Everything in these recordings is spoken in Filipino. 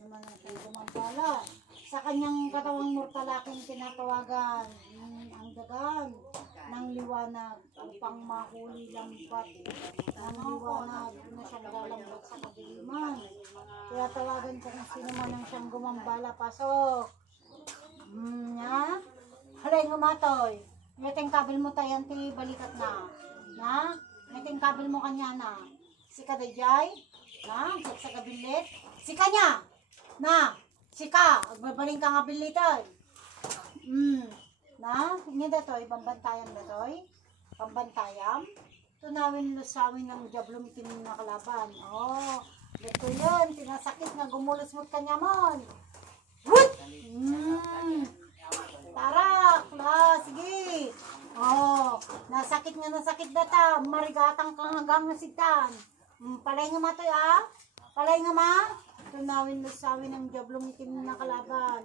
naman ang siyang gumambala. Sa kanyang katawang mortalaking tinatawagan, ang dagan ng liwanag upang mahuli lampat ng liwanag na siyang lalambot sa kadiliman. Kaya tawagan ko kung sino man ang siyang gumambala. Pasok! Nya? Halay ngumatoy. Ngating kabil mo tayan ti balikat na. Na? Ngating kabil mo kanya na. Si Kadayjay? Na? Sa kabilit? Si kanya? Na? Sika, agbabaling ka nga bilitan. Na? Hindi datoy, pambantayan datoy. Pambantayan. Tunawin lusawin ng diablong itim na kalaban. Oh, dito yun. Tinasakit nga gumulos mo't kanya mon. Wut! Tarak! La, sige. Oh, nasakit data. Marigatang kang hanggang nasitan. Palay nga matoy ah. Palay nga ma. Tunawin lusawin ng diablong itim na kalaban.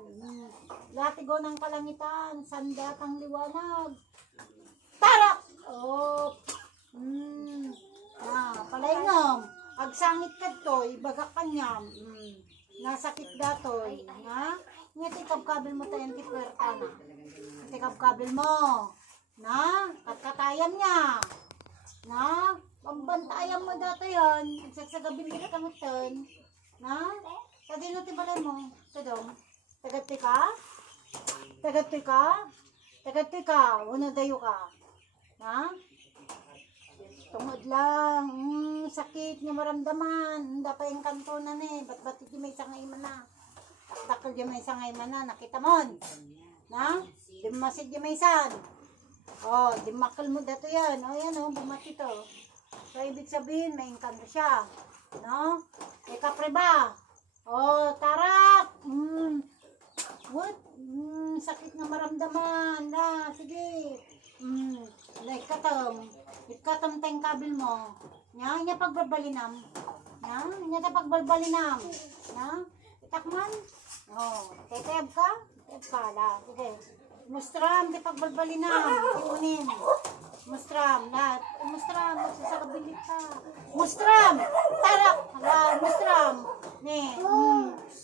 Latigo ng kalangitan, sandatang liwanag. Tarak! Oh! Palay nga. Agsangit ka to'y, bagak kanyam. Nasakit datoy. Ha? Ngatikab kabil mo tayo yung tipwerta na. Ngatikab kabil mo. Na? Katkatayam niya. Na? Pambantayam mo dato yan. Nagsasagabin kita kamutan. Na? Sa dino tibalay mo. Tadong. Tagatoy ka? Tagatoy ka? Tagatoy ka. Una dayo ka. Na? Tungod lang. Sakit nga maramdaman. Dapat yung kantonan eh. Ba't di may sangay man na. Takdakal di may sangay man na. Nakita mo. Na? Di masid di may san. Oh, di makal mo dato yan. O yan o. Bumati to. So, ibig sabihin, may engkanto siya. No? May kapre ba? Oh, tarak! What? Sakit nga maramdaman. Na, sige. Ikatam tayong kabil mo. Nya pagbabalinam. Nya pagbabalinam. Itakman? Oh, teteb ka? Teteb ka la. Sige. Mustram, di pagbalbalinam. Iunin. Mustram, lahat. Mustram, magsasakabilit ka. Mustram! Tarak! Hala, mustram. Ne,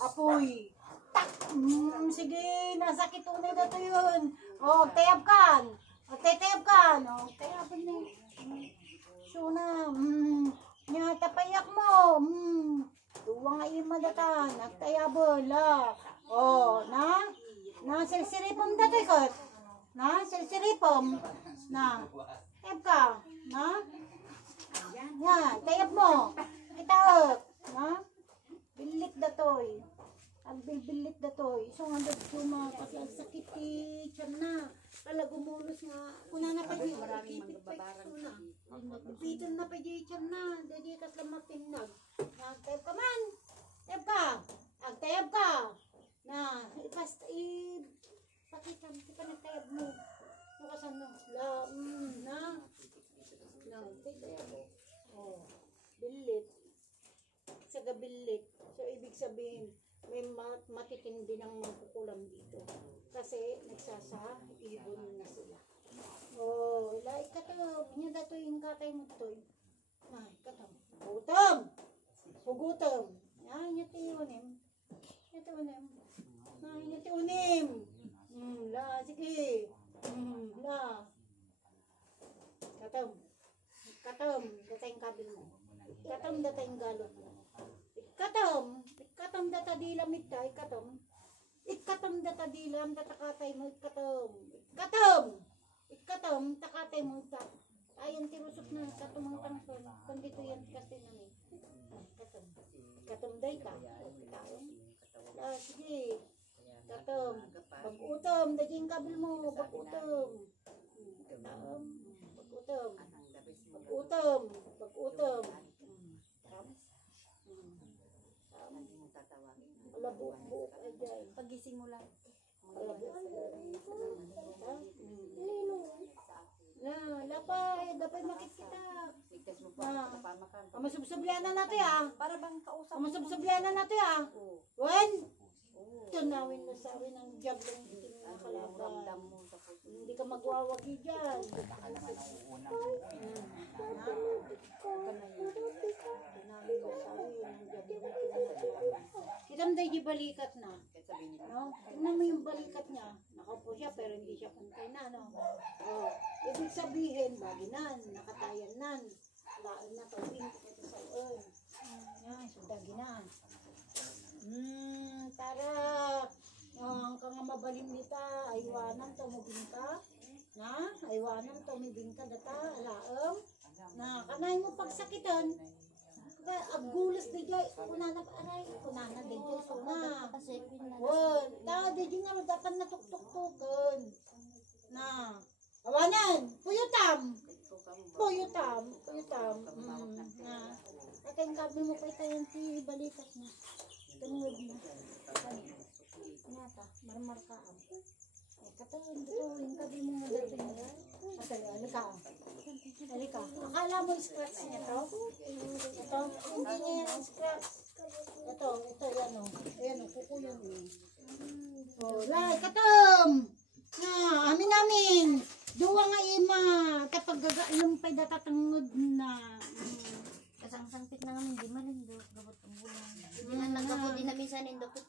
apoy. Tak! Sige, nasakit unay na ito yun. O, tayab ka. O, tetayab ka. O, tayabin na. Suna. Nya, tapayak mo. Duwang ay madatan. Nagtayabon, la. O, na? Na, silsiripom datoy kot. Na, silsiripom. Na, tayab ka. Na? Yan, tayab mo. Itaot. Na? Bilit datoy. Ang bilbilit datoy. So, ang dagduma. Kasi ang sakit tiyan na. Kala gumulos nga. Kuna na pa di. Ikipit pa na. Ipitan na pa di tiyan na. Dadi kas lamatin na. Nagtayab ka man. Tayab ka. Agtayab ka. Na, pakita mo, di pa nagtayab mo. Nukasan mo. Na, tayab mo. Oh, bilit. Sa gabilit. So, ibig sabihin, may matitindi ng magkukulam dito. Kasi, nagsasa-ibon na sila. Oh, ikato, niya yung katay mo ito. Ikato. Hugutom! Hugutom! Yan, yatiunim. Yatiunim. Yatiunim. La, sige. La. Katom. Katom, datay yung kabil mo. Katom, datay yung galot mo. Ikatom data dilam ita, ikatom. Ikatom data dilam, data katay mo, ikatom, takatay mo ita. Ayan tirusok na, katomang tangton. Kung dito yan kasi namin. Ikatom day ka. Sige. Ikatom. Bagutom, daging kabil mo, bagutom. Bagutom. Alabuk-buk aja. Pagising mo lang. Dapat makit kita. Masubsublianan nato ya. Para bang kausap. Masubsublianan nato ya. Wen? Tunawin na sa akin ang diablong itim na kalaban. Hindi ka magwawagi dyan. Baka naman ang uunang Tunawin na sa akin ang diablong itim na kalaban. Kitang day balikat na. No? Tingnan mo yung balikat niya. Nakaupo siya pero hindi siya pantay na. No? Oh. Ibig sabihin, baginan, nakatayan nan. Laan na tawin. Ito sa uon. Yan, sudaginan. Tara. Ang kang mabaling nita, aywanan tumubing ka. Na, aywanan tumubing ka data, alaam. Na, kanay mo pagsakitan. Aggulas di jay, kunana pa aray, kunana di jay, suna. Wala, di jay nga dapat natuktuk-tukan. Na, awanan, puyutam. Puyutam. Na, ating kabi mo pa ito yung balikat na. Tungod na. Nyata, marmar ka. Katuin, kabi mo mo dito niya. Halika. Akala mo scratch niya to? Ito, hindi niya yan scratch. Ito yan o. Ayan o, kuko yan o. Lai, katom! Amin. Duwa nga ima. Kapag gagainom pa'y datatangod na. Kasang-sangpit na namin, di malindot. Gabot ang bulan. Hindi na nagkapot din namin sa nindokot.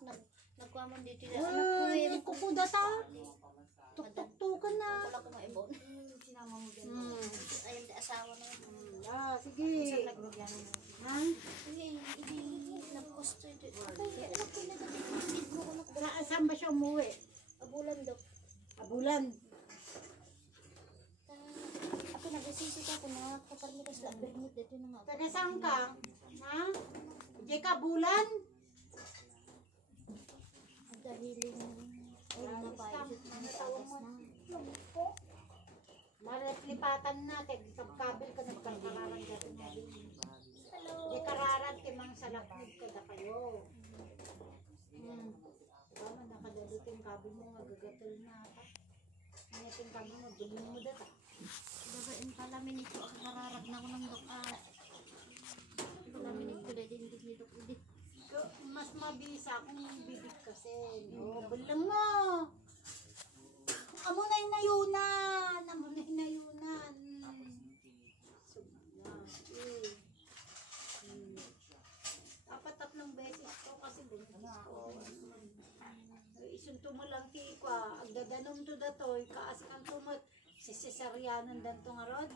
Nagkuhamon dito yung anak ko eh. Kuko data. Tuk-tuk-tukan na. Wala ko maibon. Sinama mo din. Ayun, asawa na. Sige. Isang nagrugyan na. Ha? Hindi nagkosto ito. Kaya anak ko na dati. Saan ba siya umuwi? Abulan daw. Abulan. Ako nagsisisi ka ako na kaparnikas lang. Bermud dito na nga. Taga saan ka? Ha? Di ka bulan? Dahiling ay napayos na tagas na. Malipatan natin. Kabkabil ka na magkakararan dito na. Di kararan timang salakid ka na kayo. Tama, nakadaliting kabil mo nga gagatal na ata. Ngayon kabil mo, bilhin mo data. Dagain palamin ito ang kararag na ko ng doka. Palamin ito dahil hindi nito ulit. Mas mabisa kung bibig kasi. No, balang mo. Amo na inayunan. Dapat 3 beses to kasi buntis ko. Isunto mo lang kikwa. Agdadanom to datoy. Kaas kang tumat. Sisesaryanan dan to nga rod.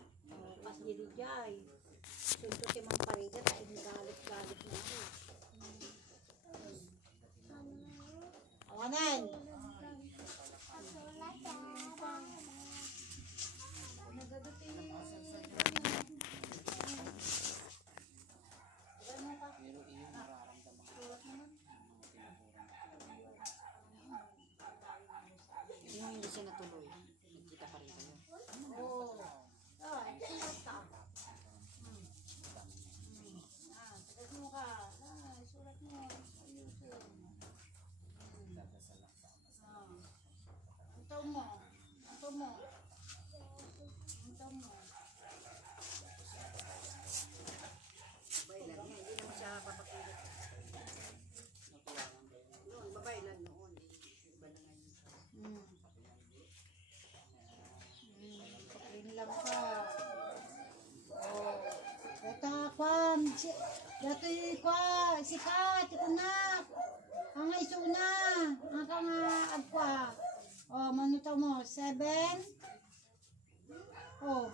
Pas dirijay. Sunto si Mang Parida. Tayo galit na ako. Awanan. Nagaduti. Yung hindi siya natuloy, nagkita pa rin kayo. Oo. Sulat ka. Sulat mo ka. Sulat mo. Ayusin. Antaw mo. Babae lang niya, hindi naman siya papakilit. Noon, babae lang noon. Iba na ngayon. Paklin lang ka. Ito kwan. Sikat. Ito na. Ang isuna. Ang agpa. Manuto mo. 7. Oh.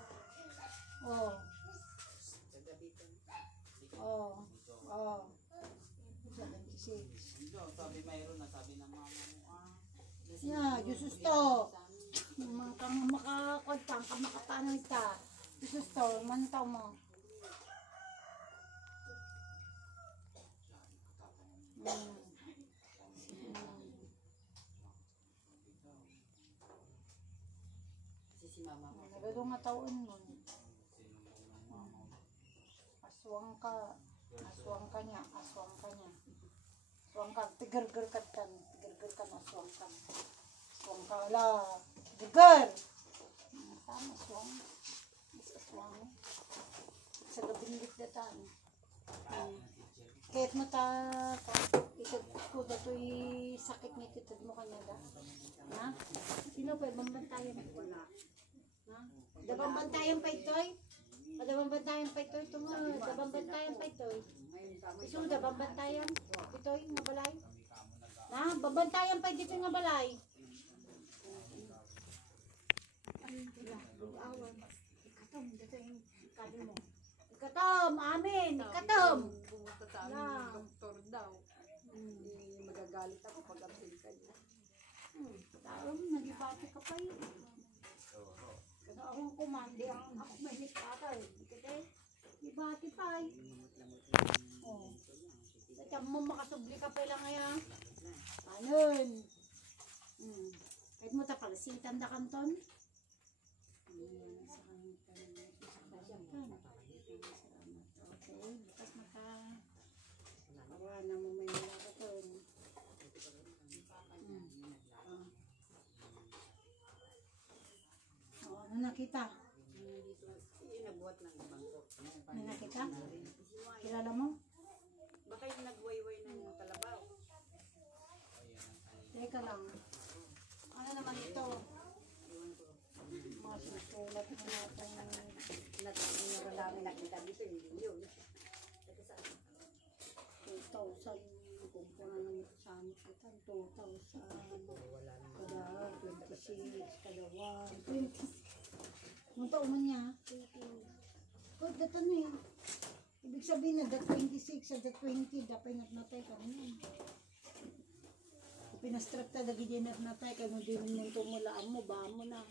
76. Sabi mayroon na, sabi ng mama mo, Jusus to. Kang makakotang, kang makapanoy ka. Jusus to, mantaw mo. kasi si mama mo. Nagado nga taon mo. Aswang ka niya. Aswang ka, tigar-gar ka tan. Aswang ka, ala. Tigar! Tama, aswang. Sa gabing litdatan. Kahit mo itad ko dato'y sakit ni titad mo kanya da. Ha? Sino pa, ibang bantayan? Wala. Ha? Dabang bantayan pa ito'y? Kadabang bantayan pa ito. Ito nga. Dabang bantayan pa ito. Ngayon tama Iso, dabang bantayan. Ito nga balay. Na, babantayan pa dito nga balay. Ikatom, dito yung kabi mo. Ikatom, amin. Ikatom. pumunta sa amin Yeah. yung doktor daw. Magagalit ako pag absent ka niya. Tao, nagibati ka pa yun. Kasi akong kumandi, ako may nagpakal. Kasi, ibati pa eh. Oh. Sa mo makasubli ka pa lang ngayon. Anon. Kahit mo tapalasitan da kanton. Okay, bukas maka awa na mo may wala ka to. Ano nakita? Yung nagbuhat ng bangko. Ano nakita? Kilala mo? Baka yung nagwayway ng kalabaw. Teka lang. Ano naman ito? Mga susulat na natin. Naradami nakita dito, hindi yun. 2,000 kung naman sa amin kita. 2,000 kada 26 kada 1. Kung taon mo niya? Oh, dito na yan. Ibig sabihin na that 26 at that 20 dapat natay ka rin. Pinastrap talaga din natay kaya mo din yung tumulaan mo ba mo na.